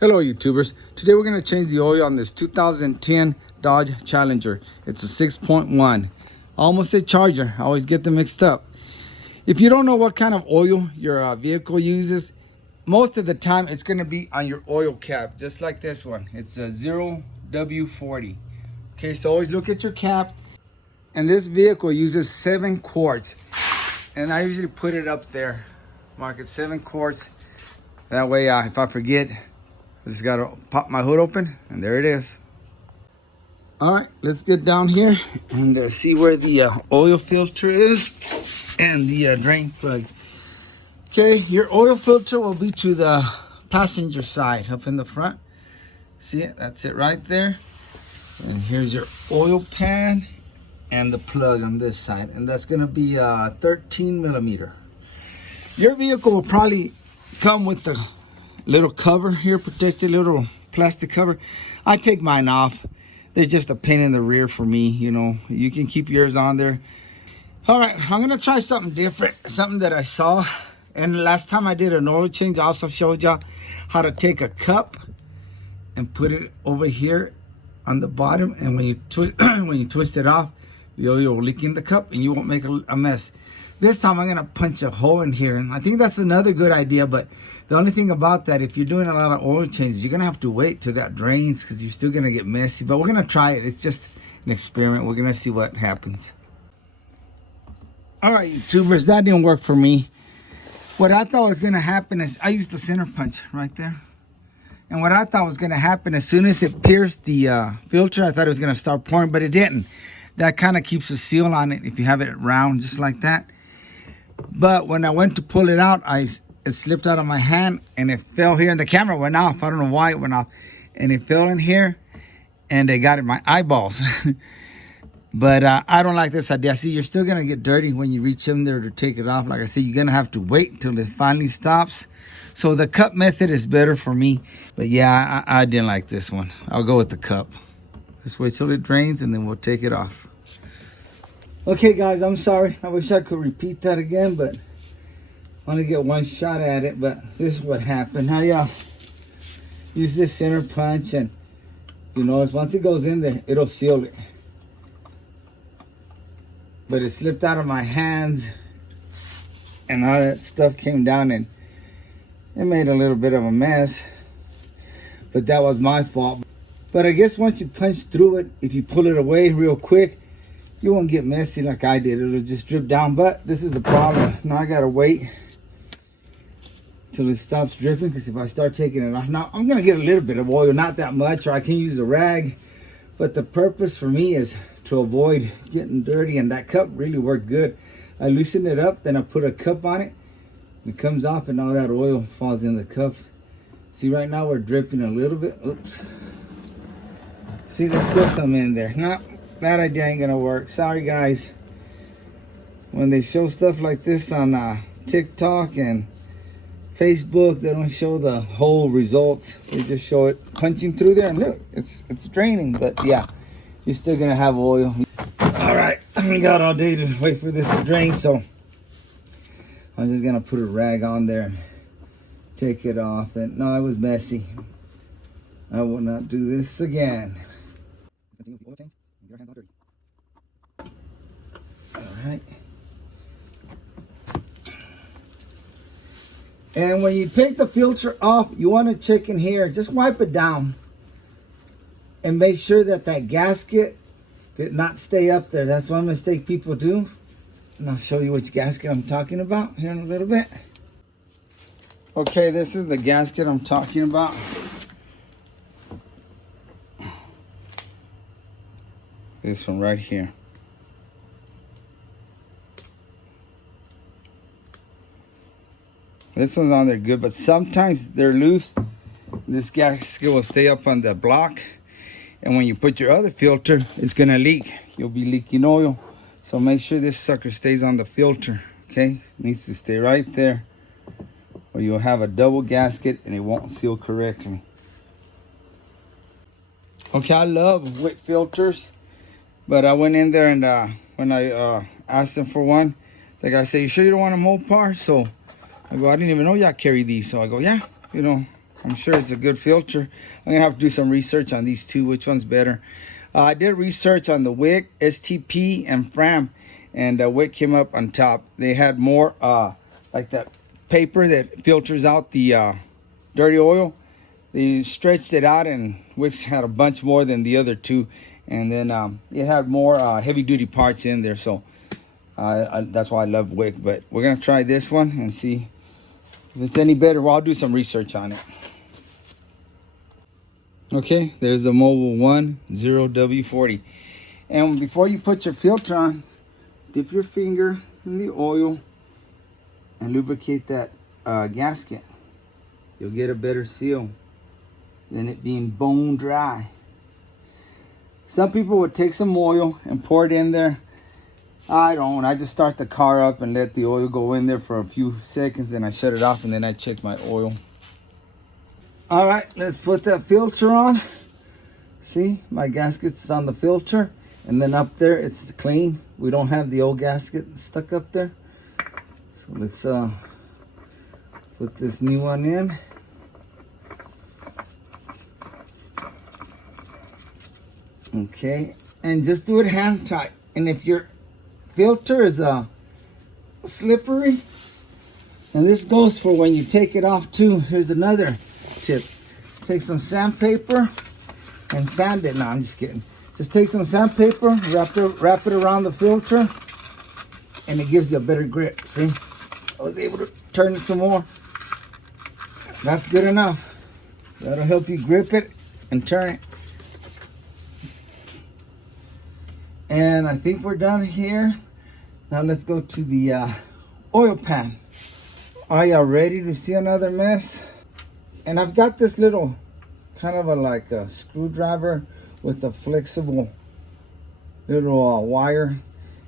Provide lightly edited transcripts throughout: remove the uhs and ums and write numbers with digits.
Hello YouTubers. Today we're going to change the oil on this 2010 Dodge Challenger. It's a 6.1. Almost a Charger. I always get them mixed up. If you don't know what kind of oil your vehicle uses, most of the time it's going to be on your oil cap, just like this one. It's a 0W40. Okay, so always look at your cap. And this vehicle uses 7 quarts. And I usually put it up there. Mark it 7 quarts. That way if I forget, I just gotta pop my hood open and there it is. All right, let's get down here and see where the oil filter is and the drain plug. Okay, your oil filter will be to the passenger side up in the front. See it? That's it right there. And here's your oil pan and the plug on this side. And that's gonna be 13 millimeter. Your vehicle will probably come with the little cover here, protected little plastic cover. I take mine off. They're just a pain in the rear for me, you know. You can keep yours on there. All right, I'm gonna try something different, something that I saw. And last time I did an oil change, I also showed y'all how to take a cup and put it over here on the bottom. And when you twist it off, the oil will leak in the cup and you won't make a mess. This time I'm gonna punch a hole in here, and I think that's another good idea. But the only thing about that, if you're doing a lot of oil changes, you're gonna have to wait till that drains because you're still gonna get messy. But we're gonna try it. It's just an experiment. We're gonna see what happens. All right, YouTubers, that didn't work for me. What I thought was gonna happen is I used the center punch right there. And what I thought was gonna happen, as soon as it pierced the filter, I thought it was gonna start pouring, but it didn't. That kind of keeps a seal on it if you have it round just like that. But when I went to pull it out, it slipped out of my hand and it fell here, and the camera went off. I don't know why it went off. And it fell in here and it got in my eyeballs. But I don't like this idea. See, you're still gonna get dirty when you reach in there to take it off. Like I said, you're gonna have to wait until it finally stops. So the cup method is better for me. But yeah, I didn't like this one. I'll go with the cup. Just wait till it drains and then we'll take it off. Okay guys, I'm sorry. I wish I could repeat that again, but I only get one shot at it. But this is what happened. Now y'all use this center punch, and you know, once it goes in there, it'll seal it. But it slipped out of my hands and all that stuff came down and it made a little bit of a mess. But that was my fault. But I guess once you punch through it, if you pull it away real quick, you won't get messy like I did. It'll just drip down. But this is the problem. Now I gotta wait till it stops dripping, because if I start taking it off, now I'm gonna get a little bit of oil, not that much, or I can use a rag. But the purpose for me is to avoid getting dirty, and that cup really worked good. I loosened it up, then I put a cup on it. It comes off and all that oil falls in the cup. See, right now we're dripping a little bit. Oops. See, there's still some in there. No, that idea ain't gonna work. Sorry guys. When they show stuff like this on TikTok and Facebook, they don't show the whole results. They just show it punching through there, and look, it's draining. But yeah, you're still gonna have oil. All right, we got all day to wait for this to drain, so I'm just gonna put a rag on there, take it off. And no, it was messy. I will not do this again. All right. And when you take the filter off, you want to check in here. Just wipe it down and make sure that that gasket did not stay up there. That's one mistake people do. And I'll show you which gasket I'm talking about here in a little bit. Okay, this is the gasket I'm talking about. This one right here. This one's on there good, but sometimes they're loose. This gasket will stay up on the block, and when you put your other filter, it's gonna leak. You'll be leaking oil. So make sure this sucker stays on the filter, okay? It needs to stay right there, or you'll have a double gasket and it won't seal correctly. Okay, I love wick filters, but I went in there and when I asked them for one, the guy said, "You sure you don't want a Mopar?" So I go, "I didn't even know y'all carry these." So I go, "Yeah, you know, I'm sure it's a good filter. I'm gonna have to do some research on these two, which one's better. I did research on the Wick, STP, and Fram, and Wick came up on top. They had more like that paper that filters out the dirty oil. They stretched it out, and Wick's had a bunch more than the other two. And then it had more heavy duty parts in there, so that's why I love Wick. But we're gonna try this one and see if it's any better. Well, I'll do some research on it. Okay, there's the Mobil 1 0W40. And before you put your filter on, dip your finger in the oil and lubricate that gasket. You'll get a better seal than it being bone dry. Some people would take some oil and pour it in there. I don't. I just start the car up and let the oil go in there for a few seconds, then I shut it off, and then I check my oil. All right, let's put that filter on. See, my gasket's on the filter, and then up there it's clean. We don't have the old gasket stuck up there. So let's put this new one in. Okay, and just do it hand tight. And if your filter is slippery, and this goes for when you take it off too, here's another tip. Take some sandpaper and sand it. No, I'm just kidding. Just take some sandpaper, wrap it around the filter, and it gives you a better grip. See, I was able to turn it some more. That's good enough. That'll help you grip it and turn it. And I think we're done here. Now let's go to the oil pan. Are y'all ready to see another mess? And I've got this little kind of like a screwdriver with a flexible little wire,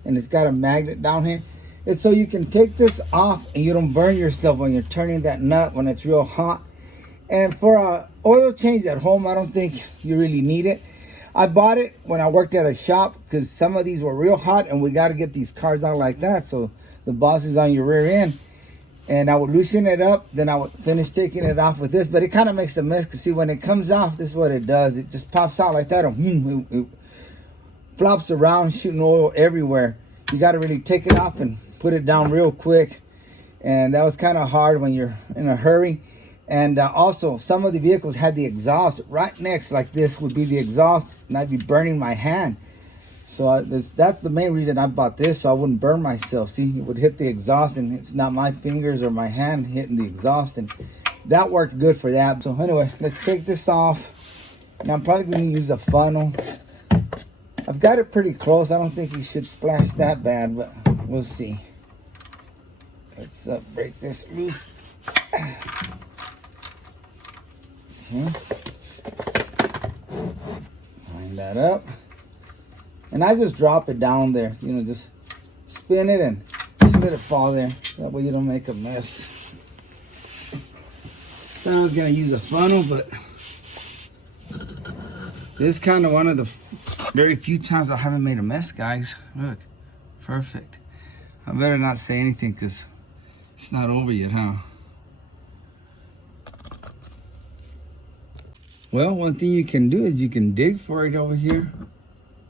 and it's got a magnet down here. It's so you can take this off and you don't burn yourself when you're turning that nut when it's real hot. And for a oil change at home, I don't think you really need it. I bought it when I worked at a shop because some of these were real hot, and we got to get these cars out like that so the boss is on your rear end. And I would loosen it up, then I would finish taking it off with this, but it kind of makes a mess because see, when it comes off, this is what it does. It just pops out like that, and it flops around, shooting oil everywhere. You got to really take it off and put it down real quick. And that was kind of hard when you're in a hurry. And also, some of the vehicles had the exhaust right next, like this would be the exhaust, and I'd be burning my hand. So that's the main reason I bought this, so I wouldn't burn myself. See, it would hit the exhaust, and it's not my fingers or my hand hitting the exhaust, and that worked good for that. So anyway, let's take this off. And I'm probably going to use a funnel. I've got it pretty close. I don't think you should splash that bad, but we'll see. Let's break this loose. Okay. Line that up. And I just drop it down there, you know, just spin it and just let it fall there. That way you don't make a mess. Thought I was gonna use a funnel, but this is kind of one of the very few times I haven't made a mess, guys. Look, perfect. I better not say anything because it's not over yet, huh? Well, one thing you can do is you can dig for it over here.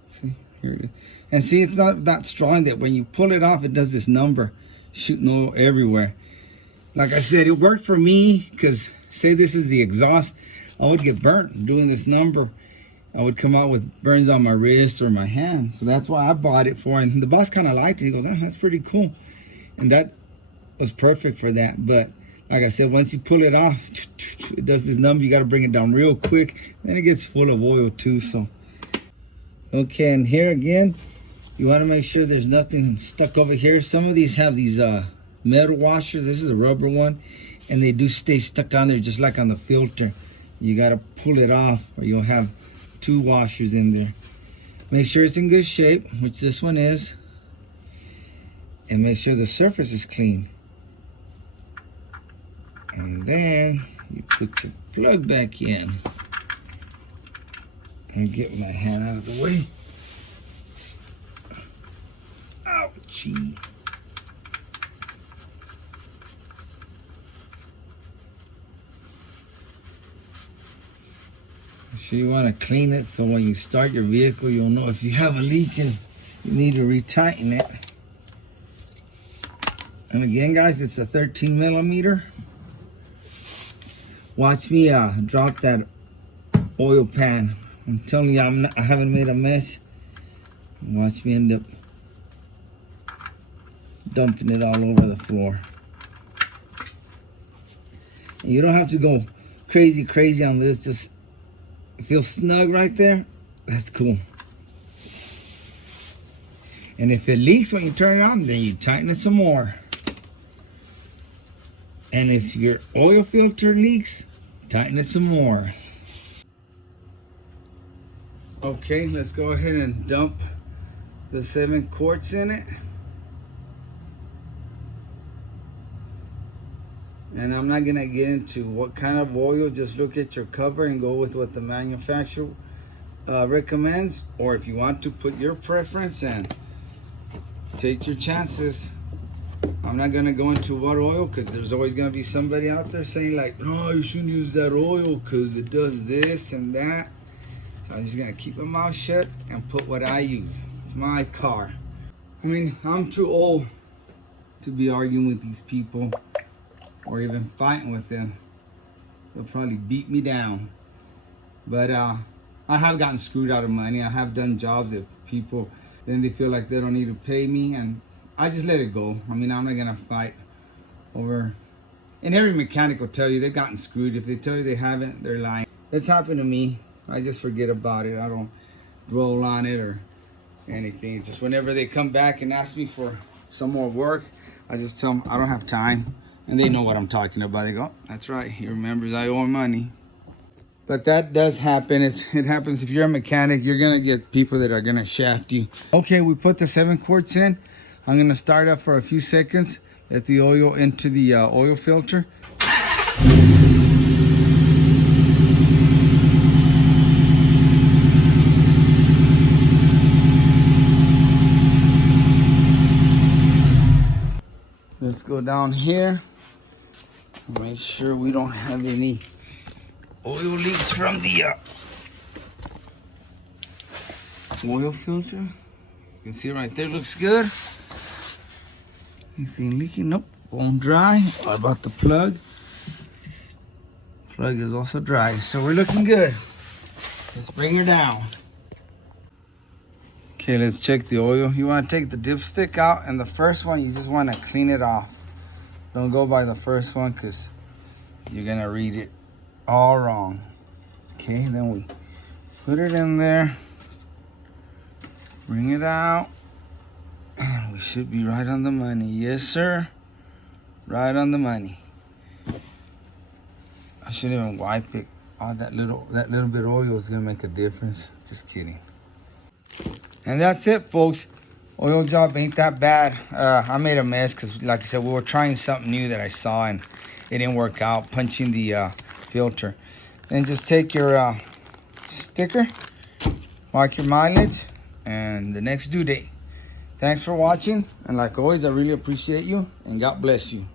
See, here it is. And see, it's not that strong that when you pull it off, it does this number, shooting oil everywhere. Like I said, it worked for me because say this is the exhaust, I would get burnt doing this number. I would come out with burns on my wrist or my hand. So that's why I bought it for. And the boss kind of liked it. He goes, oh, that's pretty cool. And that was perfect for that. But like I said, once you pull it off, it does this number. You got to bring it down real quick. Then it gets full of oil too. So, okay, and here again, you want to make sure there's nothing stuck over here. Some of these have these metal washers. This is a rubber one. And they do stay stuck on there just like on the filter. You got to pull it off or you'll have 2 washers in there. Make sure it's in good shape, which this one is. And make sure the surface is clean. And then you put your plug back in. And get my hand out of the way. Ouchie. sure you want to clean it so when you start your vehicle, you'll know if you have a leak and you need to retighten it. And again, guys, it's a 13 millimeter. Watch me drop that oil pan. I'm telling you, I haven't made a mess. Watch me end up dumping it all over the floor. And you don't have to go crazy on this. Just feel snug right there. That's cool. And if it leaks when you turn it on, then you tighten it some more. And if your oil filter leaks, tighten it some more. Okay, let's go ahead and dump the 7 quarts in it. And I'm not gonna get into what kind of oil. Just look at your cover and go with what the manufacturer recommends. Or if you want to, put your preference and take your chances. I'm not gonna go into what oil, because there's always gonna be somebody out there saying like, no, you shouldn't use that oil because it does this and that. So I'm just gonna keep my mouth shut and put what I use. It's my car. I mean, I'm too old to be arguing with these people or even fighting with them. They'll probably beat me down. But I have gotten screwed out of money. I have done jobs that people, then they feel like they don't need to pay me, and I just let it go. I mean, I'm not gonna fight over, and every mechanic will tell you they've gotten screwed. If they tell you they haven't, they're lying. That's happened to me. I just forget about it. I don't dwell on it or anything. It's just whenever they come back and ask me for some more work, I just tell them I don't have time. And they know what I'm talking about. They go, that's right, he remembers I owe him money. But that does happen. It happens if you're a mechanic. You're gonna get people that are gonna shaft you. Okay, we put the 7 quarts in. I'm gonna start up for a few seconds. Let the oil into the oil filter. Let's go down here. Make sure we don't have any oil leaks from the oil filter. You can see right there, looks good. Anything leaking? Nope, bone dry. What about the plug? Plug is also dry, so we're looking good. Let's bring her down. Okay, let's check the oil. You want to take the dipstick out, and the first one, you just want to clean it off. Don't go by the first one, because you're gonna read it all wrong. Okay, then we put it in there, bring it out, and we should be right on the money. Yes, sir, right on the money. I shouldn't even wipe it. All that little bit of oil is gonna make a difference. Just kidding. And that's it, folks. Oil job ain't that bad. I made a mess because, like I said, we were trying something new that I saw and it didn't work out, punching the filter. Then just take your sticker, mark your mileage, and the next due date. Thanks for watching, and like always, I really appreciate you, and God bless you.